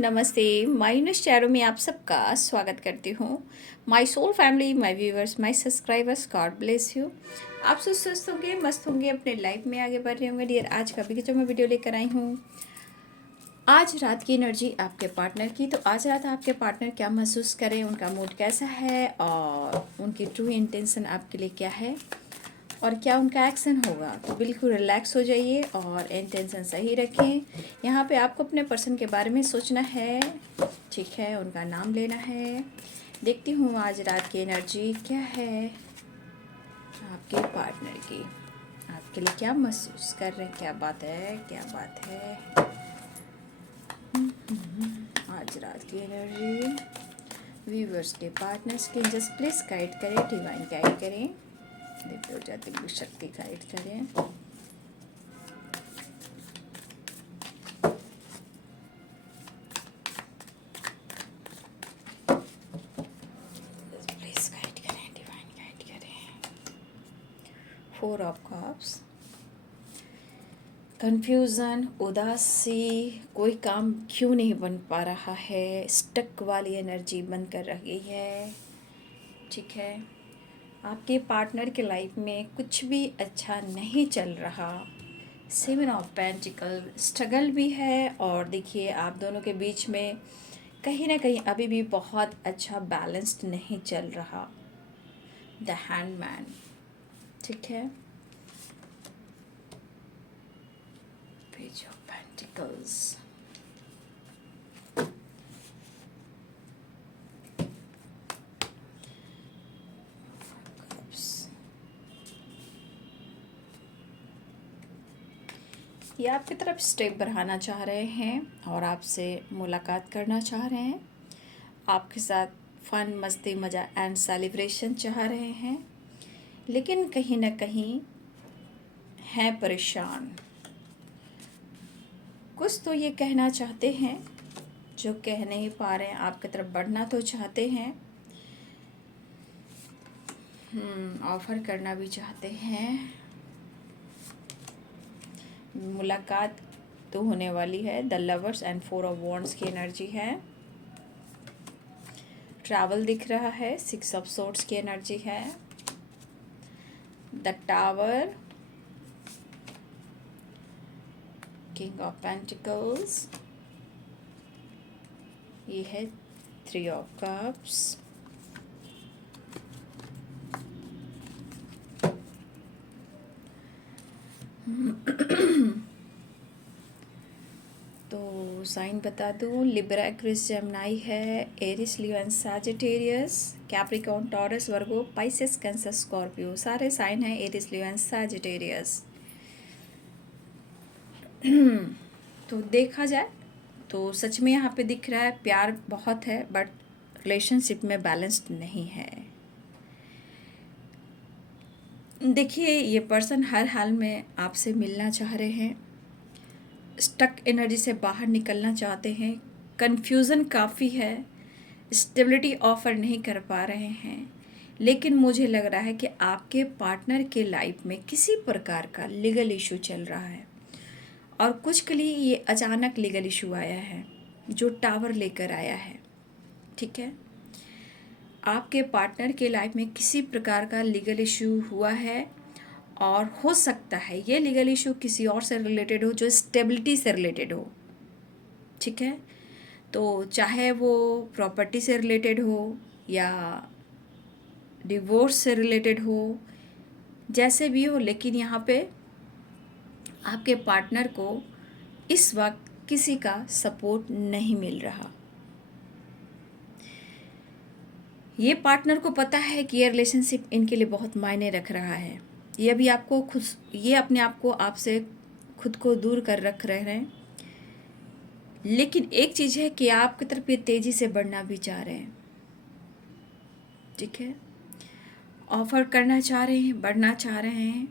नमस्ते। My news channel में आप सबका स्वागत करती हूँ। My soul family, my viewers, my subscribers, God bless you. आप सब स्वस्थ होंगे, मस्त होंगे, अपने लाइफ में आगे बढ़ रहे होंगे। डियर, आज का भी जो मैं वीडियो लेकर आई हूँ, आज रात की एनर्जी आपके पार्टनर की। तो आज रात आपके पार्टनर क्या महसूस करें, उनका मूड कैसा है और उनकी ट्रू इंटेंशन आपके लिए क्या है और क्या उनका एक्शन होगा। तो बिल्कुल रिलैक्स हो जाइए और इंटेंशन सही रखें। यहाँ पे आपको अपने पर्सन के बारे में सोचना है, ठीक है, उनका नाम लेना है। देखती हूँ आज रात की एनर्जी क्या है आपके पार्टनर की, आपके लिए क्या महसूस कर रहे हैं, क्या बात है, क्या बात है। आज रात की एनर्जी व्यूवर्स के, पार्टनर्स के, जस्ट प्लीज गाइड करें, डिवाइन गाइड करें, दिव्य ऊर्जा, दिव्य शक्ति गाइड करें। प्लीज गाइड करें, डिवाइन गाइड करें। 4 ऑफ कप्स, कंफ्यूजन, उदासी, कोई काम क्यों नहीं बन पा रहा है, स्टक वाली एनर्जी बंद कर रही है, ठीक है। आपके पार्टनर के लाइफ में कुछ भी अच्छा नहीं चल रहा। 7 ऑफ पेंटिकल, स्ट्रगल भी है और देखिए आप दोनों के बीच में कहीं ना कहीं अभी भी बहुत अच्छा बैलेंस्ड नहीं चल रहा। द हैंडमैन, ठीक है। पेज ऑफ पेंटिकल्स, ये आपकी तरफ स्टेप बढ़ाना चाह रहे हैं और आपसे मुलाकात करना चाह रहे हैं, आपके साथ फन, मस्ती, मज़ा एंड सेलिब्रेशन चाह रहे हैं, लेकिन कहीं ना कहीं हैं परेशान। कुछ तो ये कहना चाहते हैं जो कह नहीं पा रहे हैं, आपकी तरफ बढ़ना तो चाहते हैं, ऑफ़र करना भी चाहते हैं, मुलाकात तो होने वाली है। The lovers and 4 of wands की एनर्जी है। ट्रैवल दिख रहा है। 6 ऑफ सोर्ड्स की एनर्जी है। The tower, king of pentacles, ये है 3 ऑफ कप्स, तो साइन बता दूँ, लिब्रा, एक्विस, जेमिनी है, Aries, Leo and Sagittarius, Capricorn, Taurus, Virgo, Pisces, Cancer, Scorpio, सारे साइन हैं एरिस, लियो एंड सैजिटेरियस। तो देखा जाए तो सच में यहाँ पे दिख रहा है प्यार बहुत है, बट रिलेशनशिप में बैलेंस्ड नहीं है। देखिए ये पर्सन हर हाल में आपसे मिलना चाह रहे हैं, स्टक एनर्जी से बाहर निकलना चाहते हैं, कन्फ्यूज़न काफ़ी है, स्टेबिलिटी ऑफर नहीं कर पा रहे हैं, लेकिन मुझे लग रहा है कि आपके पार्टनर के लाइफ में किसी प्रकार का लीगल इशू चल रहा है और कुछ के लिए ये अचानक लीगल इशू आया है जो टावर लेकर आया है, ठीक है। आपके पार्टनर के लाइफ में किसी प्रकार का लीगल इशू हुआ है और हो सकता है ये लीगल इशू किसी और से रिलेटेड हो, जो स्टेबिलिटी से रिलेटेड हो, ठीक है। तो चाहे वो प्रॉपर्टी से रिलेटेड हो या डिवोर्स से रिलेटेड हो, जैसे भी हो, लेकिन यहाँ पे आपके पार्टनर को इस वक्त किसी का सपोर्ट नहीं मिल रहा। ये पार्टनर को पता है कि ये रिलेशनशिप इनके लिए बहुत मायने रख रहा है। ये भी आपको खुद, ये अपने आप को आपसे खुद को दूर कर रख रहे हैं, लेकिन एक चीज़ है कि आपकी तरफ ये तेज़ी से बढ़ना भी चाह रहे हैं, ठीक है। ऑफ़र करना चाह रहे हैं, बढ़ना चाह रहे हैं,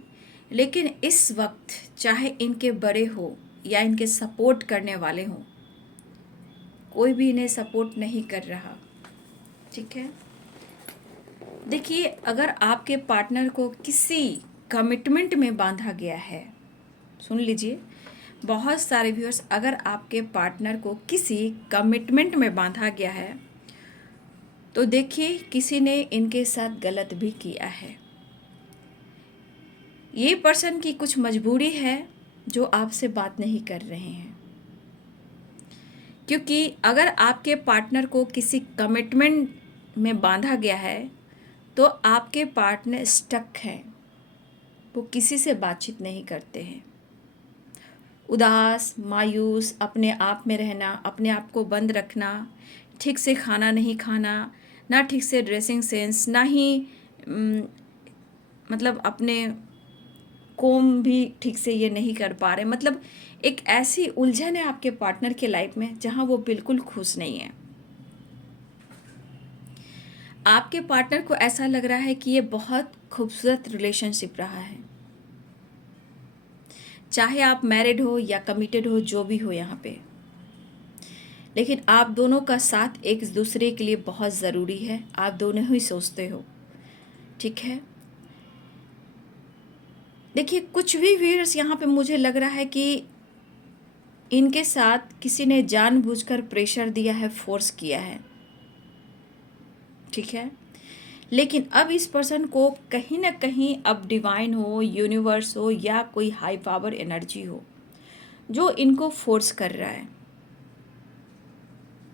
लेकिन इस वक्त चाहे इनके बड़े हो या इनके सपोर्ट करने वाले हों, कोई भी इन्हें सपोर्ट नहीं कर रहा, ठीक है। देखिए अगर आपके पार्टनर को किसी कमिटमेंट में बांधा गया है, सुन लीजिए, बहुत सारे व्यूअर्स, अगर आपके पार्टनर को किसी कमिटमेंट में बांधा गया है तो देखिए किसी ने इनके साथ गलत भी किया है। ये पर्सन की कुछ मजबूरी है जो आपसे बात नहीं कर रहे हैं, क्योंकि अगर आपके पार्टनर को किसी कमिटमेंट में बांधा गया है तो आपके पार्टनर स्टक हैं, वो किसी से बातचीत नहीं करते हैं। उदास, मायूस, अपने आप में रहना, अपने आप को बंद रखना, ठीक से खाना नहीं खाना, ना ठीक से ड्रेसिंग सेंस, ना ही मतलब अपने कोम भी ठीक से ये नहीं कर पा रहे। मतलब एक ऐसी उलझन है आपके पार्टनर के लाइफ में जहाँ वो बिल्कुल खुश नहीं है। आपके पार्टनर को ऐसा लग रहा है कि ये बहुत खूबसूरत रिलेशनशिप रहा है, चाहे आप मैरिड हो या कमिटेड हो, जो भी हो यहाँ पे, लेकिन आप दोनों का साथ एक दूसरे के लिए बहुत ज़रूरी है। आप दोनों ही सोचते हो, ठीक है। देखिए कुछ भी व्यूअर्स यहाँ पे मुझे लग रहा है कि इनके साथ किसी ने जानबूझकर प्रेशर दिया है, फोर्स किया है, ठीक है। लेकिन अब इस पर्सन को कहीं ना कहीं अब डिवाइन हो, यूनिवर्स हो या कोई हाई पावर एनर्जी हो जो इनको फोर्स कर रहा है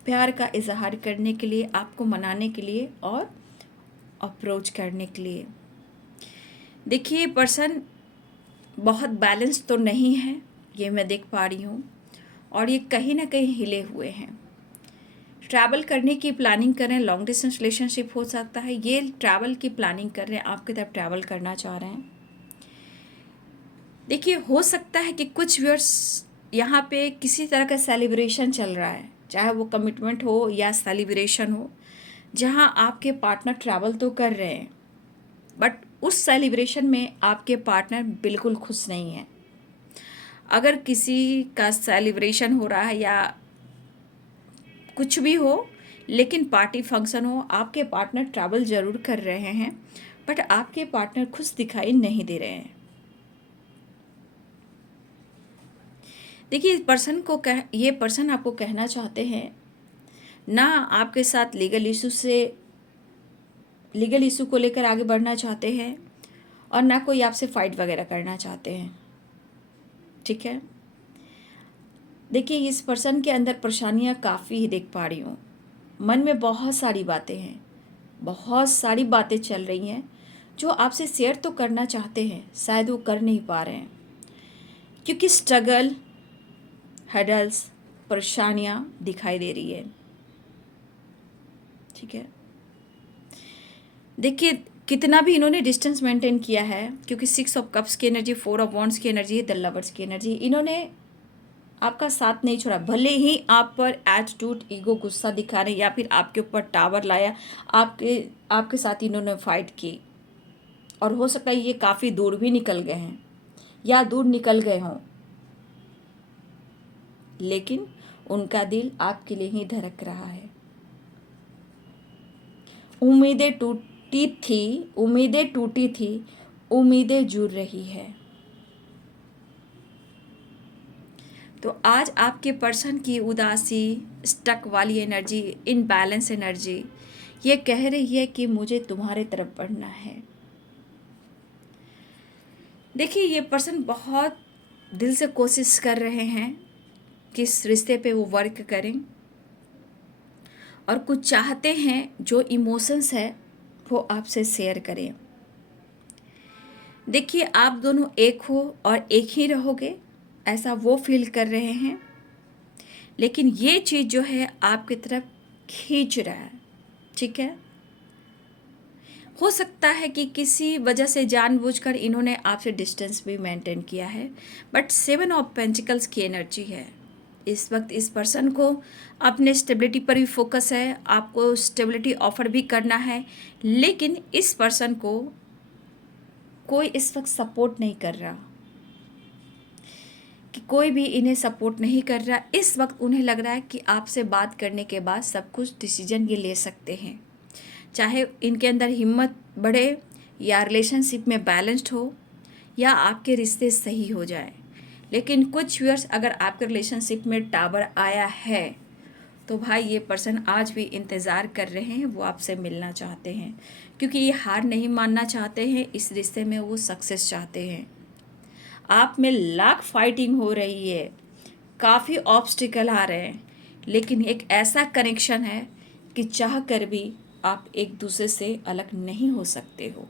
प्यार का इजहार करने के लिए, आपको मनाने के लिए और अप्रोच करने के लिए। देखिए पर्सन बहुत बैलेंस तो नहीं है, ये मैं देख पा रही हूँ, और ये कहीं ना कहीं हिले हुए हैं। ट्रैवल करने की प्लानिंग कर रहे हैं, लॉन्ग डिस्टेंस रिलेशनशिप हो सकता है, ये ट्रैवल की प्लानिंग कर रहे हैं, आपकी तरफ ट्रैवल करना चाह रहे हैं। देखिए हो सकता है कि कुछ व्यूअर्स यहाँ पे किसी तरह का सेलिब्रेशन चल रहा है, चाहे वो कमिटमेंट हो या सेलिब्रेशन हो, जहाँ आपके पार्टनर ट्रैवल तो कर रहे हैं बट उस सेलिब्रेशन में आपके पार्टनर बिल्कुल खुश नहीं है। अगर किसी का सेलिब्रेशन हो रहा है या कुछ भी हो, लेकिन पार्टी फंक्शन हो, आपके पार्टनर ट्रैवल ज़रूर कर रहे हैं बट आपके पार्टनर खुश दिखाई नहीं दे रहे हैं। देखिए ये पर्सन आपको कहना चाहते हैं ना, आपके साथ लीगल इशू को लेकर आगे बढ़ना चाहते हैं और ना कोई आपसे फाइट वगैरह करना चाहते हैं, ठीक है। देखिए इस पर्सन के अंदर परेशानियां काफ़ी ही देख पा रही हूँ, मन में बहुत सारी बातें हैं, बहुत सारी बातें चल रही हैं जो आपसे शेयर तो करना चाहते हैं, शायद वो कर नहीं पा रहे हैं क्योंकि स्ट्रगल, हर्डल्स, परेशानियां दिखाई दे रही है, ठीक है। देखिए कितना भी इन्होंने डिस्टेंस मेंटेन किया है, क्योंकि 6 ऑफ कप्स की एनर्जी, 4 ऑफ वॉन्ड्स की एनर्जी, द लवर्स की एनर्जी, इन्होंने आपका साथ नहीं छोड़ा। भले ही आप पर एटीट्यूड, ईगो, गुस्सा दिखा रहे या फिर आपके ऊपर टावर लाया, आपके साथ इन्होंने फाइट की, और हो सकता है ये काफ़ी दूर भी निकल गए हैं या दूर निकल गए हों, लेकिन उनका दिल आपके लिए ही धड़क रहा है। उम्मीदें टूटी थी, उम्मीदें जुड़ रही है। तो आज आपके पर्सन की उदासी, स्टक वाली एनर्जी, इनबैलेंस एनर्जी ये कह रही है कि मुझे तुम्हारे तरफ बढ़ना है। देखिए ये पर्सन बहुत दिल से कोशिश कर रहे हैं कि इस रिश्ते पे वो वर्क करें और कुछ चाहते हैं जो इमोशंस है वो आपसे शेयर करें। देखिए आप दोनों एक हो और एक ही रहोगे, ऐसा वो फील कर रहे हैं, लेकिन ये चीज़ जो है आपकी तरफ खींच रहा है, ठीक है। हो सकता है कि किसी वजह से जानबूझकर इन्होंने आपसे डिस्टेंस भी मेंटेन किया है, बट 7 ऑफ पेंटिकल्स की एनर्जी है। इस वक्त इस पर्सन को अपने स्टेबिलिटी पर भी फोकस है, आपको स्टेबिलिटी ऑफर भी करना है, लेकिन इस पर्सन को कोई इस वक्त सपोर्ट नहीं कर रहा, कि कोई भी इन्हें सपोर्ट नहीं कर रहा। इस वक्त उन्हें लग रहा है कि आपसे बात करने के बाद सब कुछ डिसीजन ये ले सकते हैं, चाहे इनके अंदर हिम्मत बढ़े या रिलेशनशिप में बैलेंस्ड हो या आपके रिश्ते सही हो जाए, लेकिन कुछ व्यूअर्स, अगर आपके रिलेशनशिप में टावर आया है तो भाई ये पर्सन आज भी इंतज़ार कर रहे हैं, वो आपसे मिलना चाहते हैं, क्योंकि ये हार नहीं मानना चाहते हैं, इस रिश्ते में वो सक्सेस चाहते हैं। आप में लाख फाइटिंग हो रही है, काफ़ी ऑब्स्टिकल आ रहे हैं, लेकिन एक ऐसा कनेक्शन है कि चाह कर भी आप एक दूसरे से अलग नहीं हो सकते हो।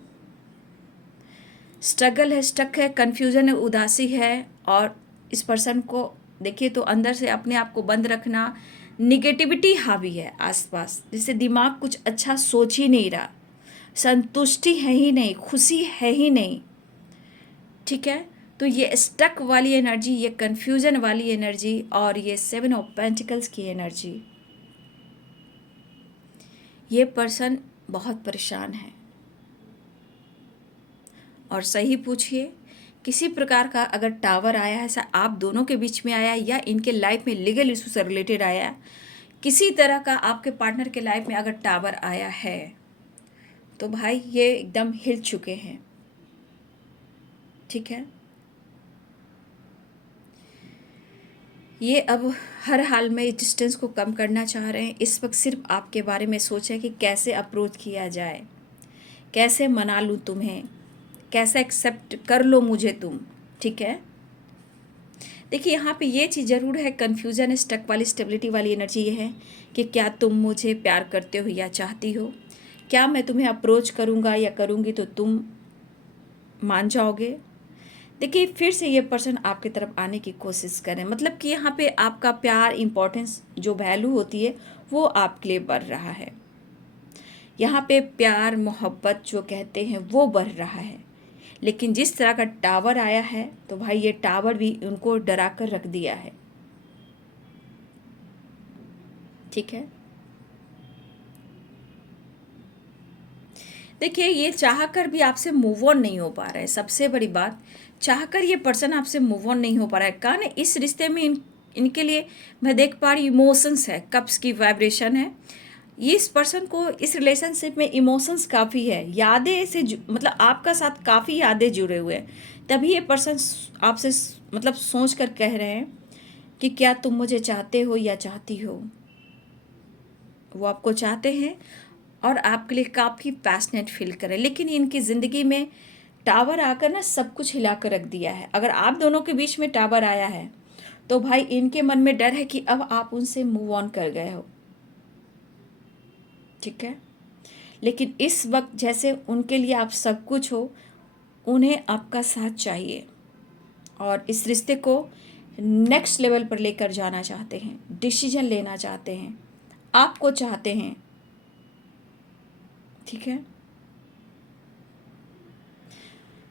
स्ट्रगल है, स्टक है, कन्फ्यूज़न है, उदासी है, और इस पर्सन को देखिए तो अंदर से अपने आप को बंद रखना, निगेटिविटी हावी है आसपास, जिससे दिमाग कुछ अच्छा सोच ही नहीं रहा, संतुष्टि है ही नहीं, खुशी है ही नहीं। ठीक है, तो ये स्टक वाली एनर्जी, ये कन्फ्यूज़न वाली एनर्जी और ये 7 ऑफ पेंटिकल्स की एनर्जी, ये पर्सन बहुत परेशान है। और सही पूछिए, किसी प्रकार का अगर टावर आया है, ऐसा आप दोनों के बीच में आया या इनके लाइफ में लीगल इशू से रिलेटेड आया, किसी तरह का आपके पार्टनर के लाइफ में अगर टावर आया है तो भाई ये एकदम हिल चुके हैं। ठीक है, ये अब हर हाल में डिस्टेंस को कम करना चाह रहे हैं। इस वक्त सिर्फ आपके बारे में सोचें कि कैसे अप्रोच किया जाए, कैसे मना लूँ तुम्हें, कैसे एक्सेप्ट कर लो मुझे तुम। ठीक है, देखिए यहाँ पे ये चीज़ ज़रूर है, कन्फ्यूज़न, स्टक वाली, स्टेबिलिटी वाली एनर्जी ये है कि क्या तुम मुझे प्यार करते हो या चाहती हो, क्या मैं तुम्हें अप्रोच करूँगा या करूँगी तो तुम मान जाओगे। देखिए फिर से ये पर्सन आपकी तरफ आने की कोशिश करें, मतलब कि यहाँ पे आपका प्यार, इम्पोर्टेंस, जो वैल्यू होती है वो आपके लिए बढ़ रहा है। यहाँ पे प्यार, मोहब्बत जो कहते हैं वो बढ़ रहा है। लेकिन जिस तरह का टावर आया है तो भाई ये टावर भी उनको डरा कर रख दिया है। ठीक है, देखिए ये चाह कर भी आपसे मूव ऑन नहीं हो पा रहा है। सबसे बड़ी बात, चाह कर ये पर्सन आपसे मूव ऑन नहीं हो पा रहा है। कारण इस रिश्ते में इनके लिए मैं देख पा रही इमोशंस है, कप्स की वाइब्रेशन है। ये इस पर्सन को इस रिलेशनशिप में इमोशंस काफ़ी है, यादें से मतलब आपका साथ काफ़ी यादें जुड़े हुए हैं। तभी ये पर्सन आपसे मतलब सोच कर कह रहे हैं कि क्या तुम मुझे चाहते हो या चाहती हो। वो आपको चाहते हैं और आपके लिए काफ़ी पैशनेट फील करें, लेकिन इनकी ज़िंदगी में टावर आकर ना सब कुछ हिला कर रख दिया है। अगर आप दोनों के बीच में टावर आया है तो भाई इनके मन में डर है कि अब आप उनसे मूव ऑन कर गए हो। ठीक है, लेकिन इस वक्त जैसे उनके लिए आप सब कुछ हो, उन्हें आपका साथ चाहिए और इस रिश्ते को नेक्स्ट लेवल पर लेकर जाना चाहते हैं, डिसीजन लेना चाहते हैं, आपको चाहते हैं। ठीक है,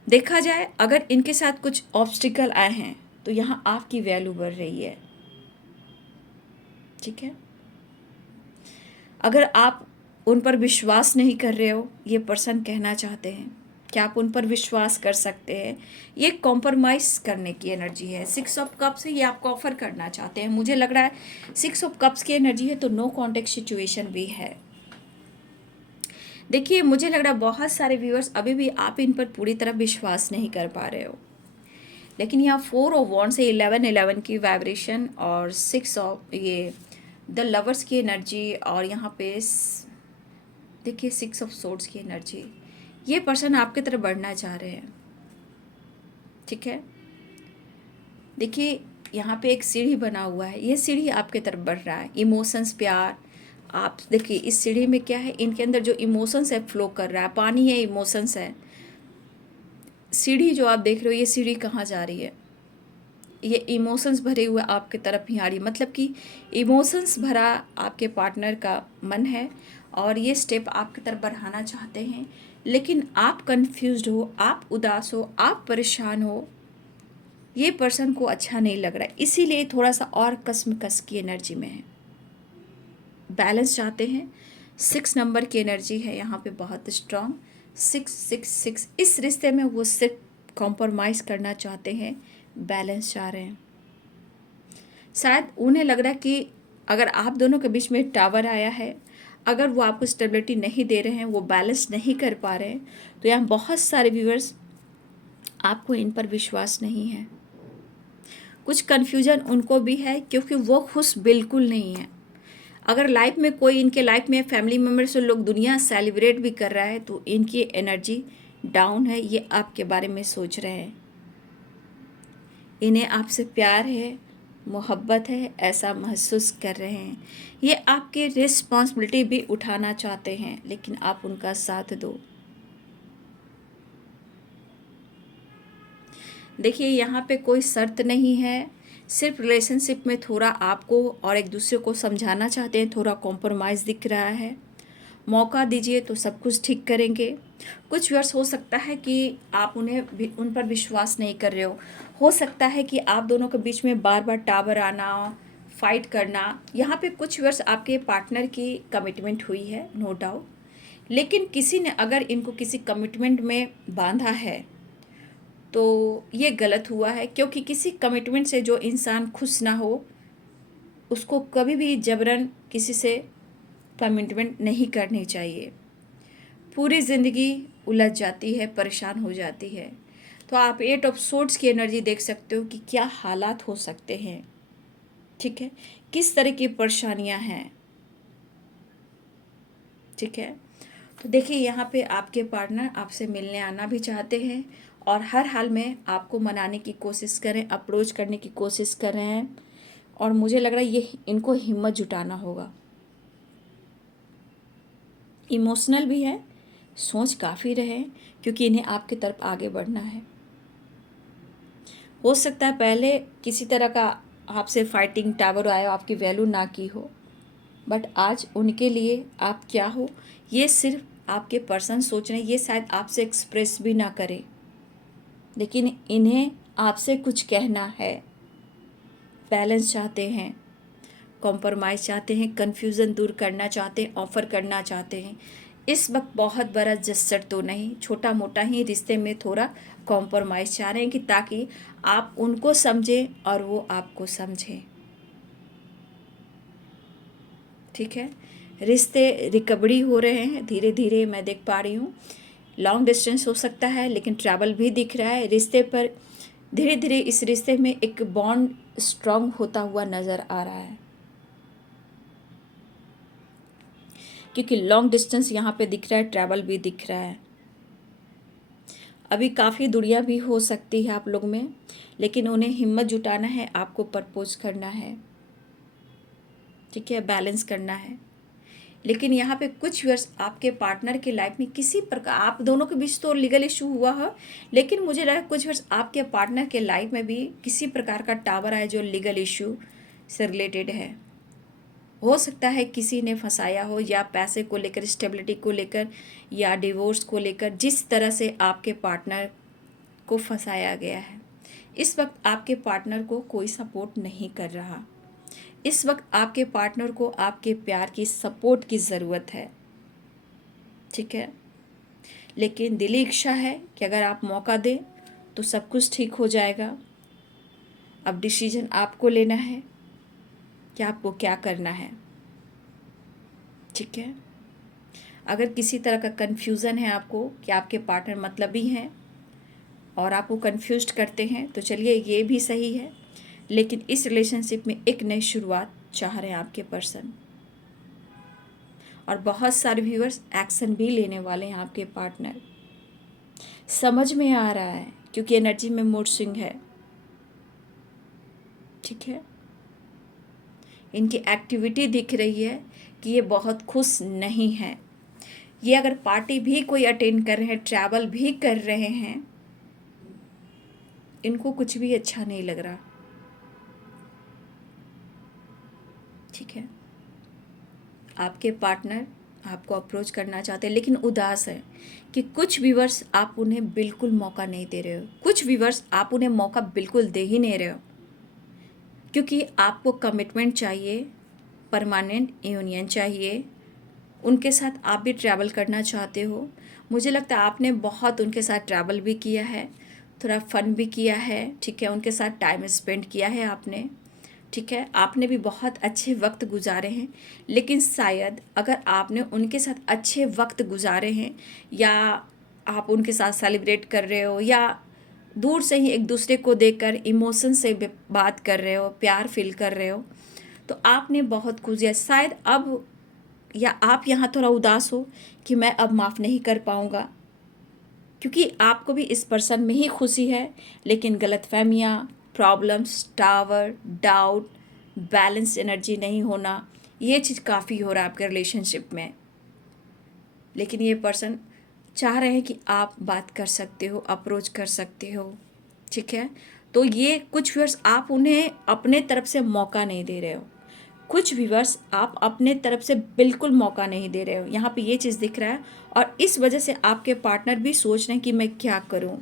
देखा जाए अगर इनके साथ कुछ ऑब्स्टिकल आए हैं तो यहाँ आपकी वैल्यू बढ़ रही है। ठीक है, अगर आप उन पर विश्वास नहीं कर रहे हो, ये पर्सन कहना चाहते हैं कि आप उन पर विश्वास कर सकते हैं। ये कॉम्प्रोमाइज़ करने की एनर्जी है। 6 ऑफ कप्स है, ये आपको ऑफर करना चाहते हैं। मुझे लग रहा है 6 ऑफ कप्स की एनर्जी है तो नो कॉन्टेक्ट सिचुएशन भी है। देखिए मुझे लग रहा है बहुत सारे व्यूअर्स अभी भी आप इन पर पूरी तरह विश्वास नहीं कर पा रहे हो, लेकिन यहाँ 4 ऑफ वॉन्ड्स से 11 की वाइब्रेशन और 6 ऑफ ये द लवर्स की एनर्जी और यहाँ पे देखिए 6 ऑफ सोर्ड्स की एनर्जी। ये पर्सन आपकी तरफ बढ़ना चाह रहे हैं। ठीक है, देखिए यहाँ पे एक सीढ़ी बना हुआ है, ये सीढ़ी आपके तरफ बढ़ रहा है। इमोशंस, प्यार, आप देखिए इस सीढ़ी में क्या है, इनके अंदर जो इमोशंस है फ्लो कर रहा है, पानी है, इमोशंस है। सीढ़ी जो आप देख रहे हो, ये सीढ़ी कहाँ जा रही है, ये इमोशंस भरे हुए आपके तरफ ही आ रही है। मतलब कि इमोशंस भरा आपके पार्टनर का मन है और ये स्टेप आपकी तरफ बढ़ाना चाहते हैं, लेकिन आप कंफ्यूज्ड हो, आप उदास हो, आप परेशान हो। ये पर्सन को अच्छा नहीं लग रहा है, इसीलिए थोड़ा सा और कसमकस की एनर्जी में है, बैलेंस चाहते हैं। 6 नंबर की एनर्जी है यहाँ पे बहुत स्ट्रांग। 666 इस रिश्ते में वो सिर्फ कॉम्प्रोमाइज़ करना चाहते हैं, बैलेंस चाह रहे हैं। शायद उन्हें लग रहा है कि अगर आप दोनों के बीच में टावर आया है, अगर वो आपको स्टेबिलिटी नहीं दे रहे हैं, वो बैलेंस नहीं कर पा रहे हैं, तो यहाँ बहुत सारे व्यूअर्स आपको इन पर विश्वास नहीं है। कुछ कन्फ्यूजन उनको भी है क्योंकि वो खुश बिल्कुल नहीं है। अगर लाइफ में कोई इनके लाइफ में फैमिली मेम्बर से लोग दुनिया सेलिब्रेट भी कर रहा है तो इनकी एनर्जी डाउन है, ये आपके बारे में सोच रहे हैं। इन्हें आपसे प्यार है, मोहब्बत है, ऐसा महसूस कर रहे हैं। ये आपकी रिस्पॉन्सिबिलिटी भी उठाना चाहते हैं लेकिन आप उनका साथ दो। देखिए यहाँ पे कोई शर्त नहीं है, सिर्फ रिलेशनशिप में थोड़ा आपको और एक दूसरे को समझाना चाहते हैं, थोड़ा कॉम्प्रोमाइज़ दिख रहा है। मौका दीजिए तो सब कुछ ठीक करेंगे। कुछ वर्ष हो सकता है कि आप उन पर विश्वास नहीं कर रहे हो सकता है कि आप दोनों के बीच में बार बार टावर आना, फाइट करना, यहाँ पे कुछ वर्ष आपके पार्टनर की कमिटमेंट हुई है, नो डाउट। लेकिन किसी ने अगर इनको किसी कमिटमेंट में बांधा है तो ये गलत हुआ है, क्योंकि किसी कमिटमेंट से जो इंसान खुश ना हो उसको कभी भी जबरन किसी से कमिटमेंट नहीं करनी चाहिए। पूरी ज़िंदगी उलझ जाती है, परेशान हो जाती है। तो आप 8 ऑफ सोर्ड्स की एनर्जी देख सकते हो कि क्या हालात हो सकते हैं, ठीक है, किस तरह की परेशानियां हैं, ठीक है। तो देखिए यहाँ पे आपके पार्टनर आपसे मिलने आना भी चाहते हैं और हर हाल में आपको मनाने की कोशिश करें, अप्रोच करने की कोशिश कर रहे हैं। और मुझे लग रहा है ये इनको हिम्मत जुटाना होगा। इमोशनल भी है, सोच काफ़ी रहे क्योंकि इन्हें आपकी तरफ आगे बढ़ना है। हो सकता है पहले किसी तरह का आपसे फाइटिंग टावर आया, आपकी वैल्यू ना की हो, बट आज उनके लिए आप क्या हो ये सिर्फ आपके पर्सन सोच रहे हैं। ये शायद आपसे एक्सप्रेस भी ना करें लेकिन इन्हें आपसे कुछ कहना है। बैलेंस चाहते हैं, कॉम्प्रोमाइज़ चाहते हैं, कन्फ्यूज़न दूर करना चाहते हैं, ऑफ़र करना चाहते हैं। इस वक्त बहुत बड़ा जस्सर तो नहीं, छोटा मोटा ही रिश्ते में थोड़ा कॉम्प्रोमाइज़ चाह रहे हैं कि ताकि आप उनको समझें और वो आपको समझें, ठीक है। रिश्ते रिकवरी हो रहे हैं धीरे धीरे, मैं देख पा रही हूँ। लॉन्ग डिस्टेंस हो सकता है लेकिन ट्रैवल भी दिख रहा है रिश्ते पर। धीरे धीरे इस रिश्ते में एक बॉन्ड स्ट्रांग होता हुआ नज़र आ रहा है, क्योंकि लॉन्ग डिस्टेंस यहाँ पे दिख रहा है, ट्रैवल भी दिख रहा है। अभी काफ़ी दूरियां भी हो सकती है आप लोग में, लेकिन उन्हें हिम्मत जुटाना है, आपको प्रपोज करना है, ठीक है, बैलेंस करना है। लेकिन यहाँ पे कुछ वर्ष आपके पार्टनर की लाइफ में किसी प्रकार, आप दोनों के बीच तो लीगल इशू हुआ है लेकिन मुझे लगा कुछ वर्ष आपके पार्टनर के लाइफ में भी किसी प्रकार का टावर आया जो लीगल इशू से रिलेटेड है। हो सकता है किसी ने फंसाया हो, या पैसे को लेकर, स्टेबिलिटी को लेकर, या डिवोर्स को लेकर, जिस तरह से आपके पार्टनर को फंसाया गया है। इस वक्त आपके पार्टनर को कोई सपोर्ट नहीं कर रहा। इस वक्त आपके पार्टनर को आपके प्यार की, सपोर्ट की ज़रूरत है, ठीक है। लेकिन दिली इच्छा है कि अगर आप मौका दें तो सब कुछ ठीक हो जाएगा। अब डिसीजन आपको लेना है कि आपको क्या करना है, ठीक है। अगर किसी तरह का कन्फ्यूज़न है आपको कि आपके पार्टनर मतलबी हैं और आपको कन्फ्यूज्ड करते हैं, तो चलिए ये भी सही है, लेकिन इस रिलेशनशिप में एक नई शुरुआत चाह रहे हैं आपके पर्सन। और बहुत सारे व्यूअर्स एक्शन भी लेने वाले हैं आपके पार्टनर, समझ में आ रहा है क्योंकि एनर्जी में मूड स्विंग है, ठीक है। इनकी एक्टिविटी दिख रही है कि ये बहुत खुश नहीं है। ये अगर पार्टी भी कोई अटेंड कर रहे हैं, ट्रैवल भी कर रहे हैं, इनको कुछ भी अच्छा नहीं लग रहा, ठीक है। आपके पार्टनर आपको अप्रोच करना चाहते हैं लेकिन उदास है कि कुछ व्यूअर्स आप उन्हें बिल्कुल मौका नहीं दे रहे हो, कुछ व्यूअर्स आप उन्हें मौका बिल्कुल दे ही नहीं रहे हो, क्योंकि आपको कमिटमेंट चाहिए, परमानेंट यूनियन चाहिए। उनके साथ आप भी ट्रैवल करना चाहते हो। मुझे लगता है आपने बहुत उनके साथ ट्रैवल भी किया है, थोड़ा फन भी किया है, ठीक है, उनके साथ टाइम स्पेंड किया है आपने, ठीक है, आपने भी बहुत अच्छे वक्त गुजारे हैं। लेकिन शायद अगर आपने उनके साथ अच्छे वक्त गुजारे हैं, या आप उनके साथ सेलिब्रेट कर रहे हो, या दूर से ही एक दूसरे को देखकर इमोशन से बात कर रहे हो, प्यार फील कर रहे हो। तो आपने बहुत कुछ, या शायद अब, या आप यहाँ थोड़ा उदास हो कि मैं अब माफ़ नहीं कर पाऊँगा, क्योंकि आपको भी इस पर्सन में ही खुशी है, लेकिन गलतफहमियाँ, problems, tower, doubt, balance energy नहीं होना, ये चीज़ काफ़ी हो रहा है आपके रिलेशनशिप में। लेकिन ये पर्सन चाह रहे हैं कि आप बात कर सकते हो, अप्रोच कर सकते हो, ठीक है। तो ये कुछ व्यूअर्स आप उन्हें अपने तरफ से मौका नहीं दे रहे हो, कुछ व्यूअर्स आप अपने तरफ से बिल्कुल मौका नहीं दे रहे हो, यहाँ पे ये चीज़ दिख रहा है। और इस वजह से आपके पार्टनर भी सोच रहे हैं कि मैं क्या करूँ,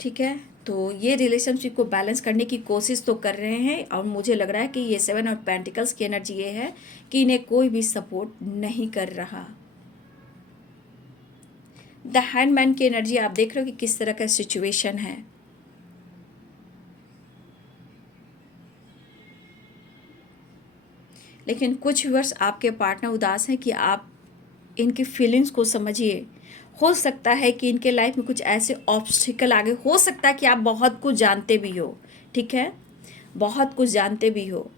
ठीक है। तो ये रिलेशनशिप को बैलेंस करने की कोशिश तो कर रहे हैं, और मुझे लग रहा है कि ये 7 ऑफ पेंटिकल्स की एनर्जी ये है कि इन्हें कोई भी सपोर्ट नहीं कर रहा। द हैंडमैन की एनर्जी आप देख रहे हो कि किस तरह का सिचुएशन है। लेकिन कुछ व्यूअर्स आपके पार्टनर उदास हैं कि आप इनकी फीलिंग्स को समझिए। हो सकता है कि इनके लाइफ में कुछ ऐसे ऑब्स्टिकल आगे, हो सकता है कि आप बहुत कुछ जानते भी हो, ठीक है, बहुत कुछ जानते भी हो,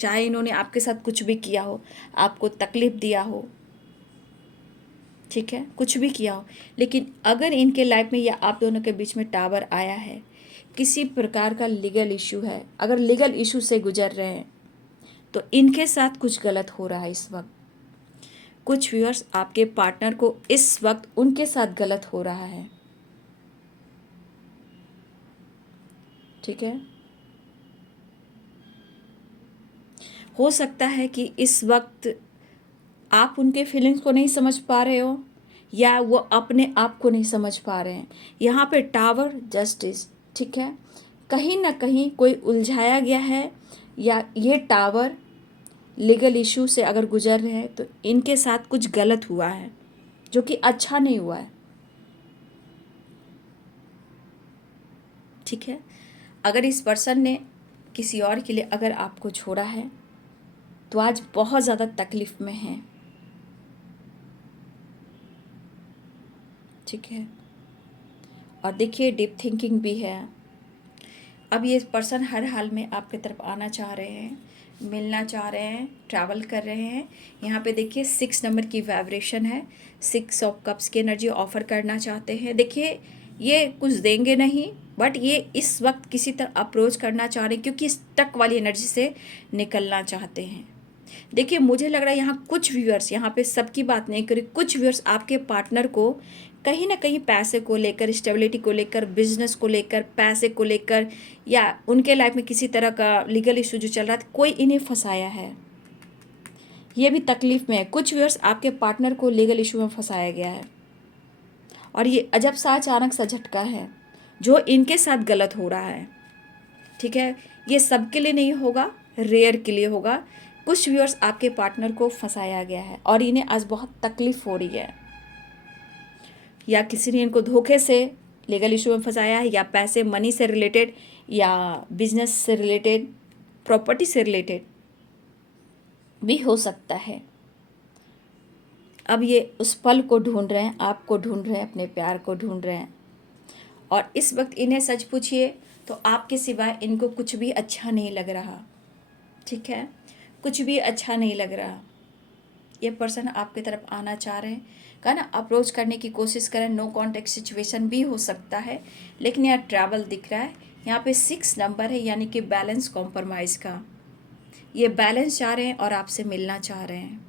चाहे इन्होंने आपके साथ कुछ भी किया हो, आपको तकलीफ दिया हो, ठीक है, कुछ भी किया हो। लेकिन अगर इनके लाइफ में या आप दोनों के बीच में टावर आया है, किसी प्रकार का लीगल इशू है, अगर लीगल इशू से गुजर रहे हैं, तो इनके साथ कुछ गलत हो रहा है इस वक्त। कुछ व्यूअर्स आपके पार्टनर को इस वक्त उनके साथ गलत हो रहा है, ठीक है। हो सकता है कि इस वक्त आप उनके फीलिंग्स को नहीं समझ पा रहे हो, या वो अपने आप को नहीं समझ पा रहे हैं। यहाँ पे टावर जस्टिस, ठीक है, कहीं ना कहीं कोई उलझाया गया है, या ये टावर लीगल इशू से अगर गुजर रहे हैं तो इनके साथ कुछ गलत हुआ है, जो कि अच्छा नहीं हुआ है, ठीक है। अगर इस पर्सन ने किसी और के लिए अगर आपको छोड़ा है, तो आज बहुत ज़्यादा तकलीफ़ में है, ठीक है। और देखिए डीप थिंकिंग भी है। अब ये पर्सन हर हाल में आपके तरफ आना चाह रहे हैं, मिलना चाह रहे हैं, ट्रैवल कर रहे हैं। यहाँ पे देखिए 6 नंबर की वाइब्रेशन है, 6 ऑफ कप्स की एनर्जी ऑफर करना चाहते हैं। देखिए ये कुछ देंगे नहीं, बट ये इस वक्त किसी तरह अप्रोच करना चाह रहे हैं, क्योंकि स्टक वाली एनर्जी से निकलना चाहते हैं। देखिए मुझे लग रहा है यहाँ कुछ व्यूअर्स, यहाँ पे सबकी बात नहीं करी, कुछ व्यूअर्स आपके पार्टनर को कहीं ना कहीं पैसे को लेकर, स्टेबिलिटी को लेकर, बिजनेस को लेकर, पैसे को लेकर, या उनके लाइफ में किसी तरह का लीगल इशू जो चल रहा था, कोई इन्हें फंसाया है, ये भी तकलीफ में है। कुछ व्यूअर्स आपके पार्टनर को लीगल इशू में फंसाया गया है, और ये अजब सा अचानक सा झटका है जो इनके साथ गलत हो रहा है, ठीक है। ये सबके लिए नहीं होगा, रेयर के लिए होगा। कुछ व्यूअर्स आपके पार्टनर को फंसाया गया है और इन्हें आज बहुत तकलीफ हो रही है, या किसी ने इनको धोखे से लीगल इशू में फंसाया है, या पैसे, मनी से रिलेटेड, या बिजनेस से रिलेटेड, प्रॉपर्टी से रिलेटेड भी हो सकता है। अब ये उस पल को ढूंढ रहे हैं, आपको ढूंढ रहे हैं, अपने प्यार को ढूंढ रहे हैं। और इस वक्त इन्हें सच पूछिए तो आपके सिवाय इनको कुछ भी अच्छा नहीं लग रहा, ठीक है, कुछ भी अच्छा नहीं लग रहा। ये पर्सन आपकी तरफ आना चाह रहे हैं, कहा ना, अप्रोच करने की कोशिश करें, नो कॉन्टेक्ट सिचुएशन भी हो सकता है, लेकिन यहाँ ट्रैवल दिख रहा है। यहाँ पे 6 नंबर है, यानी कि बैलेंस कॉम्प्रोमाइज़ का। ये बैलेंस चाह रहे हैं और आपसे मिलना चाह रहे हैं।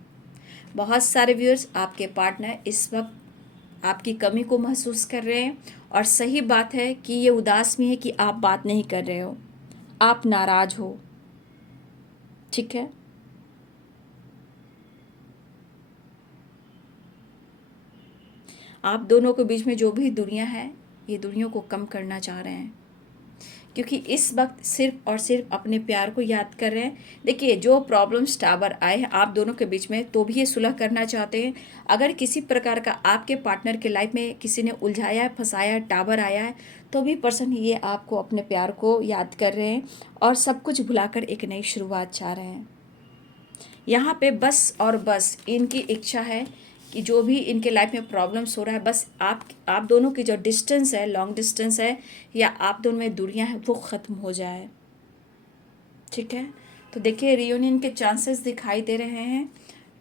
बहुत सारे व्यूअर्स आपके पार्टनर इस वक्त आपकी कमी को महसूस कर रहे हैं, और सही बात है कि ये उदास भी है कि आप बात नहीं कर रहे हो, आप नाराज़ हो, ठीक है। आप दोनों के बीच में जो भी दूरियां हैं, ये दूरियों को कम करना चाह रहे हैं, क्योंकि इस वक्त सिर्फ और सिर्फ अपने प्यार को याद कर रहे हैं। देखिए जो प्रॉब्लम्स टावर आए हैं आप दोनों के बीच में, तो भी ये सुलह करना चाहते हैं। अगर किसी प्रकार का आपके पार्टनर के लाइफ में किसी ने उलझाया है, फंसाया है, टावर आया है, तो भी पर्सन ये आपको, अपने प्यार को याद कर रहे हैं, और सब कुछ भुलाकर एक नई शुरुआत चाह रहे हैं। यहाँ पे बस और बस इनकी इच्छा है कि जो भी इनके लाइफ में प्रॉब्लम्स हो रहा है, बस आप दोनों की जो डिस्टेंस है, लॉन्ग डिस्टेंस है, या आप दोनों में दूरियां हैं, वो ख़त्म हो जाए। ठीक है, तो देखिए रियूनियन के चांसेस दिखाई दे रहे हैं,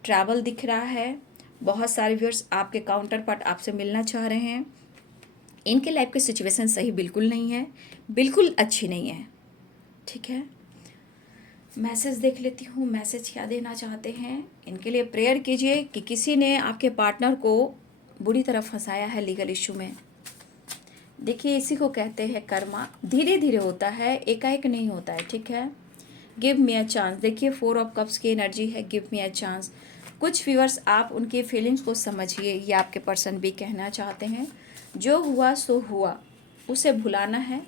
ट्रैवल दिख रहा है, बहुत सारे व्यूअर्स आपके काउंटर पार्ट आपसे मिलना चाह रहे हैं। इनके लाइफ की सिचुएशन सही बिल्कुल नहीं है, बिल्कुल अच्छी नहीं है। ठीक है, मैसेज देख लेती हूँ, मैसेज क्या देना चाहते हैं। इनके लिए प्रेयर कीजिए कि किसी ने आपके पार्टनर को बुरी तरह फंसाया है लीगल इशू में। देखिए इसी को कहते हैं कर्मा, धीरे धीरे होता है, एकाएक नहीं होता है। ठीक है, गिव मी अ चांस। देखिए 4 ऑफ कप्स की एनर्जी है, गिव मी अ चांस। कुछ व्यूअर्स आप उनकी फीलिंग्स को समझिए, ये आपके पर्सन भी कहना चाहते हैं। जो हुआ सो हुआ, उसे भुलाना है।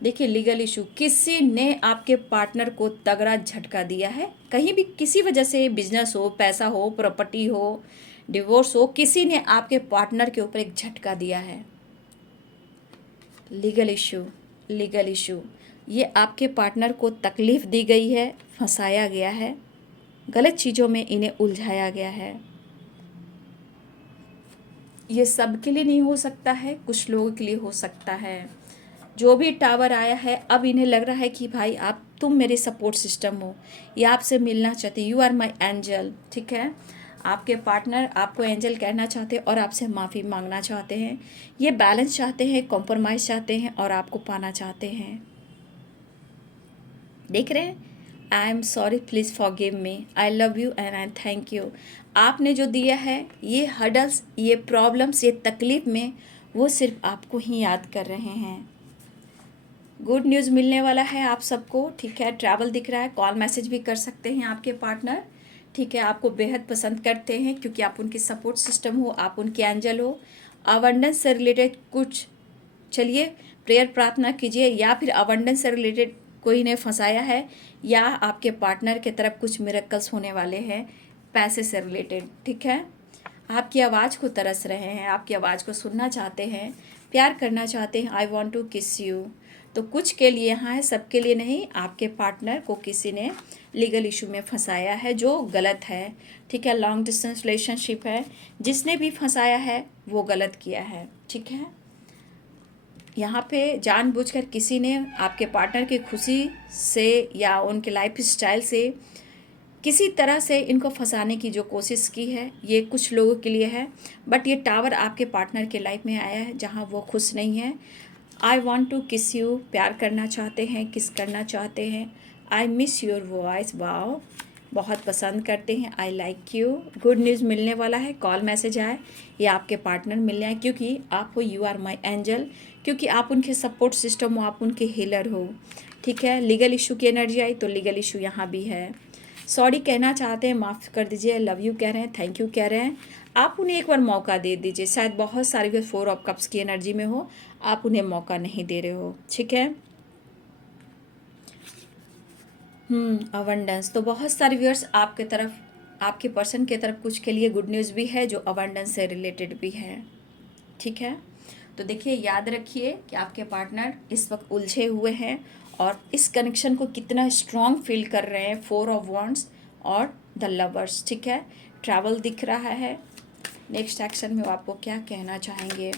देखिए लीगल इशू, किसी ने आपके पार्टनर को तगड़ा झटका दिया है, कहीं भी किसी वजह से, बिजनेस हो, पैसा हो, प्रॉपर्टी हो, डिवोर्स हो, किसी ने आपके पार्टनर के ऊपर एक झटका दिया है। लीगल इशू, लीगल इशू, ये आपके पार्टनर को तकलीफ़ दी गई है, फंसाया गया है, गलत चीज़ों में इन्हें उलझाया गया है। ये सब के लिए नहीं हो सकता है, कुछ लोगों के लिए हो सकता है। जो भी टावर आया है, अब इन्हें लग रहा है कि भाई तुम मेरे सपोर्ट सिस्टम हो, ये आपसे मिलना चाहते, यू आर माई एंजल। ठीक है, आपके पार्टनर आपको एंजल कहना चाहते हैं और आपसे माफ़ी मांगना चाहते हैं। ये बैलेंस चाहते हैं, कॉम्प्रोमाइज़ चाहते हैं और आपको पाना चाहते हैं। देख रहे हैं, I am sorry, please forgive me, I love you and I thank you. आपने जो दिया है, ये हर्डल्स, ये प्रॉब्लम्स, ये तकलीफ़ में, वो सिर्फ आपको ही याद कर रहे हैं। गुड न्यूज़ मिलने वाला है आप सबको। ठीक है, ट्रैवल दिख रहा है, कॉल मैसेज भी कर सकते हैं आपके पार्टनर। ठीक है, आपको बेहद पसंद करते हैं क्योंकि आप उनकी सपोर्ट सिस्टम हो, आप उनके एंजल हो। अबंडेंस से रिलेटेड कुछ, चलिए प्रेयर प्रार्थना कीजिए, या फिर अबंडेंस से रिलेटेड कोई ने फंसाया है, या आपके पार्टनर के तरफ कुछ मिरेकल्स होने वाले हैं पैसे से रिलेटेड। ठीक है, आपकी आवाज़ को तरस रहे हैं, आपकी आवाज़ को सुनना चाहते हैं, प्यार करना चाहते हैं। आई वॉन्ट टू किस यू। तो कुछ के लिए यहाँ है, सबके लिए नहीं। आपके पार्टनर को किसी ने लीगल इशू में फंसाया है जो गलत है। ठीक है, लॉन्ग डिस्टेंस रिलेशनशिप है, जिसने भी फंसाया है वो गलत किया है। ठीक है, यहाँ पे जानबूझकर किसी ने आपके पार्टनर की खुशी से या उनके लाइफ स्टाइल से किसी तरह से इनको फंसाने की जो कोशिश की है, ये कुछ लोगों के लिए है। बट ये टावर आपके पार्टनर के लाइफ में आया है जहाँ वो खुश नहीं है। आई वॉन्ट टू किस यू, प्यार करना चाहते हैं, किस करना चाहते हैं। I miss your voice, wow, बहुत पसंद करते हैं। I like you. Good news मिलने वाला है, कॉल मैसेज आए, ये आपके पार्टनर मिलने आए, क्योंकि आप हो, यू आर माई एंजल, क्योंकि आप उनके सपोर्ट सिस्टम हो, आप उनके हीलर हो। ठीक है, लीगल इशू की एनर्जी आई तो लीगल इशू यहाँ भी है। सॉरी कहना चाहते हैं, माफ़ कर दीजिए, लव यू कह रहे हैं, थैंक यू कह रहे हैं। आप उन्हें एक बार मौका दे दीजिए, शायद बहुत सारे भी 4 ऑफ कप्स की एनर्जी में हो, आप उन्हें मौका नहीं दे रहे हो। ठीक है, अबंडेंस, तो बहुत सारे व्यूअर्स आपके तरफ, आपके पर्सन के तरफ कुछ के लिए गुड न्यूज़ भी है जो अबंडेंस से रिलेटेड भी है। ठीक है, तो देखिए याद रखिए कि आपके पार्टनर इस वक्त उलझे हुए हैं और इस कनेक्शन को कितना स्ट्रॉन्ग फील कर रहे हैं। 4 ऑफ वॉन्ड्स और द लवर्स। ठीक है, ट्रैवल दिख रहा है, नेक्स्ट एक्शन में वो आपको क्या कहना चाहेंगे।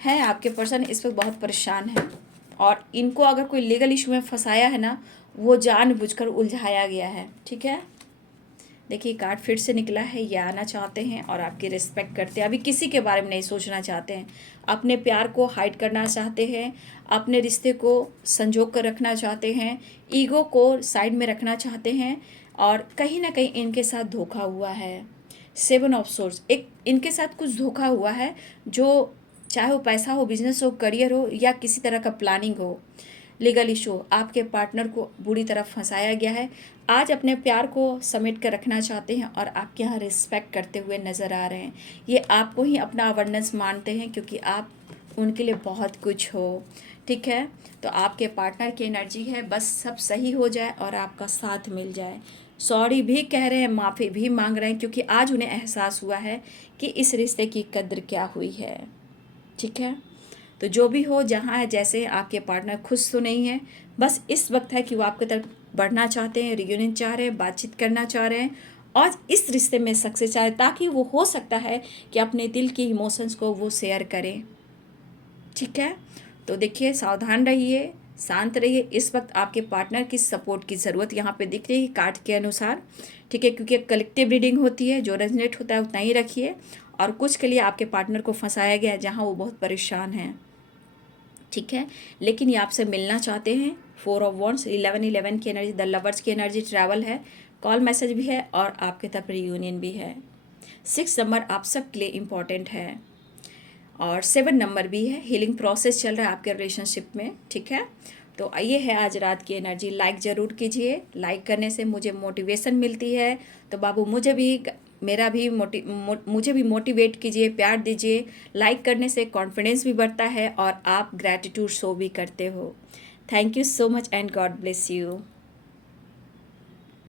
हैं आपके पर्सन इस वक्त बहुत परेशान है और इनको अगर कोई लीगल इशू में फंसाया है ना, वो जानबूझकर उलझाया गया है। ठीक है, देखिए कार्ड फिर से निकला है, ये आना चाहते हैं और आपकी रिस्पेक्ट करते हैं, अभी किसी के बारे में नहीं सोचना चाहते हैं, अपने प्यार को हाइड करना चाहते हैं, अपने रिश्ते को संजो कर रखना चाहते हैं, ईगो को साइड में रखना चाहते हैं। और कहीं ना कहीं इनके साथ धोखा हुआ है। 7 ऑफ सोर्स, एक इनके साथ कुछ धोखा हुआ है, जो चाहे वो पैसा हो, बिजनेस हो, करियर हो, या किसी तरह का प्लानिंग हो। लीगल इशू, आपके पार्टनर को बुरी तरह फंसाया गया है, आज अपने प्यार को समेट कर रखना चाहते हैं और आपके यहाँ रिस्पेक्ट करते हुए नज़र आ रहे हैं। ये आपको ही अपना अबंडेंस मानते हैं क्योंकि आप उनके लिए बहुत कुछ हो। ठीक है, तो आपके पार्टनर की एनर्जी है, बस सब सही हो जाए और आपका साथ मिल जाए। सॉरी भी कह रहे हैं, माफ़ी भी मांग रहे हैं, क्योंकि आज उन्हें एहसास हुआ है कि इस रिश्ते की कद्र क्या हुई है। ठीक है, तो जो भी हो, जहाँ है, जैसे आपके पार्टनर खुश तो नहीं है, बस इस वक्त है कि वो आपकी तरफ बढ़ना चाहते हैं, रियूनियन चाह रहे हैं, बातचीत करना चाह रहे हैं आज इस रिश्ते में सक्सेस चाहे, ताकि वो हो सकता है कि अपने दिल की इमोशंस को वो शेयर करें। ठीक है, तो देखिए सावधान रहिए, शांत रहिए। इस वक्त आपके पार्टनर की सपोर्ट की ज़रूरत यहाँ पे दिख रही है कार्ड के अनुसार। ठीक है, क्योंकि कलेक्टिव रीडिंग होती है, जो रेजनेट होता है उतना ही रखिए। और कुछ के लिए आपके पार्टनर को फंसाया गया है जहाँ वो बहुत परेशान हैं। ठीक है, लेकिन ये आपसे मिलना चाहते हैं। 4 ऑफ वॉन्ड्स, 11 की एनर्जी, द लवर्स की एनर्जी, ट्रैवल है, कॉल मैसेज भी है और आपके तरफ रियूनियन भी है। 6 नंबर आप सब के लिए इम्पॉर्टेंट है और 7 नंबर भी है। हीलिंग प्रोसेस चल रहा है आपके रिलेशनशिप में। ठीक है, तो ये है आज रात की एनर्जी। लाइक ज़रूर कीजिए, लाइक करने से मुझे मोटिवेशन मिलती है। तो बाबू मुझे भी मोटिवेट कीजिए, प्यार दीजिए। लाइक करने से कॉन्फिडेंस भी बढ़ता है और आप ग्रैटिट्यूड शो भी करते हो। Thank you so much and God bless you.